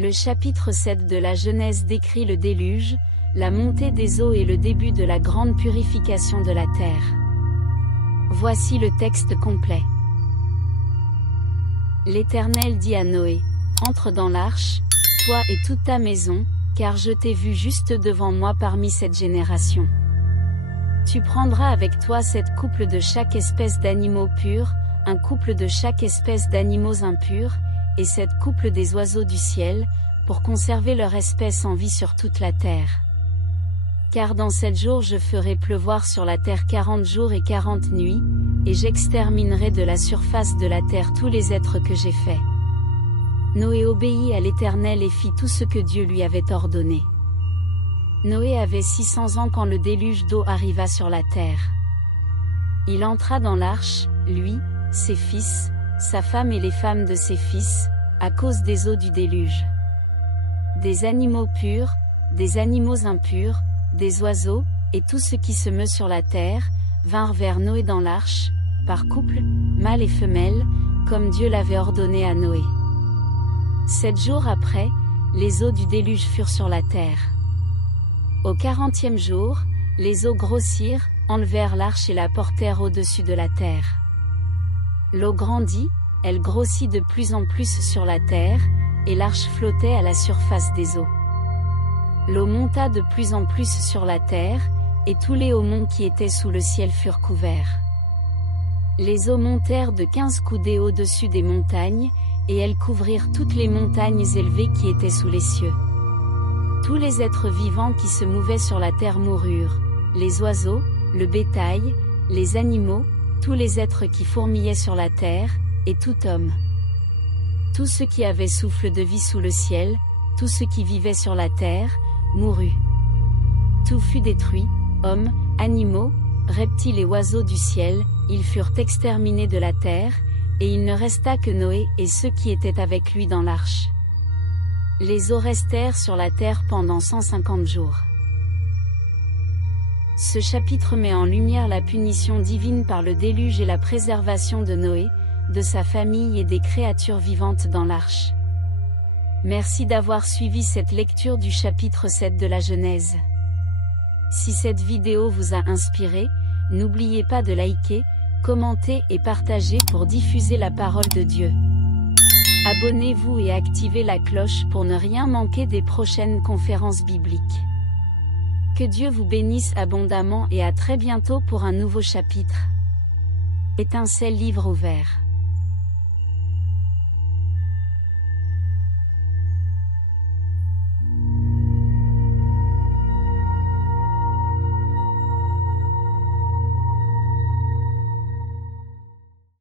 Le chapitre 7 de la Genèse décrit le déluge, la montée des eaux et le début de la grande purification de la terre. Voici le texte complet. L'Éternel dit à Noé, « Entre dans l'arche, toi et toute ta maison, car je t'ai vu juste devant moi parmi cette génération. Tu prendras avec toi 7 couples de chaque espèce d'animaux purs, un couple de chaque espèce d'animaux impurs, et 7 couples des oiseaux du ciel, pour conserver leur espèce en vie sur toute la terre. Car dans 7 jours je ferai pleuvoir sur la terre 40 jours et 40 nuits, et j'exterminerai de la surface de la terre tous les êtres que j'ai faits. » Noé obéit à l'Éternel et fit tout ce que Dieu lui avait ordonné. Noé avait 600 ans quand le déluge d'eau arriva sur la terre. Il entra dans l'arche, lui, ses fils, sa femme et les femmes de ses fils, à cause des eaux du déluge. Des animaux purs, des animaux impurs, des oiseaux, et tout ce qui se meut sur la terre, vinrent vers Noé dans l'arche, par couple, mâle et femelle, comme Dieu l'avait ordonné à Noé. 7 jours après, les eaux du déluge furent sur la terre. Au 40e jour, les eaux grossirent, enlevèrent l'arche et la portèrent au-dessus de la terre. L'eau grandit, elle grossit de plus en plus sur la terre, et l'arche flottait à la surface des eaux. L'eau monta de plus en plus sur la terre, et tous les hauts monts qui étaient sous le ciel furent couverts. Les eaux montèrent de 15 coudées au-dessus des montagnes, et elles couvrirent toutes les montagnes élevées qui étaient sous les cieux. Tous les êtres vivants qui se mouvaient sur la terre moururent, les oiseaux, le bétail, les animaux, tous les êtres qui fourmillaient sur la terre, et tout homme. Tout ce qui avait souffle de vie sous le ciel, tout ce qui vivait sur la terre, mourut. Tout fut détruit, hommes, animaux, reptiles et oiseaux du ciel, ils furent exterminés de la terre, et il ne resta que Noé et ceux qui étaient avec lui dans l'arche. Les eaux restèrent sur la terre pendant 150 jours. Ce chapitre met en lumière la punition divine par le déluge et la préservation de Noé, de sa famille et des créatures vivantes dans l'arche. Merci d'avoir suivi cette lecture du chapitre 7 de la Genèse. Si cette vidéo vous a inspiré, n'oubliez pas de liker, commenter et partager pour diffuser la parole de Dieu. Abonnez-vous et activez la cloche pour ne rien manquer des prochaines conférences bibliques. Que Dieu vous bénisse abondamment et à très bientôt pour un nouveau chapitre. Étincelle livre ouvert.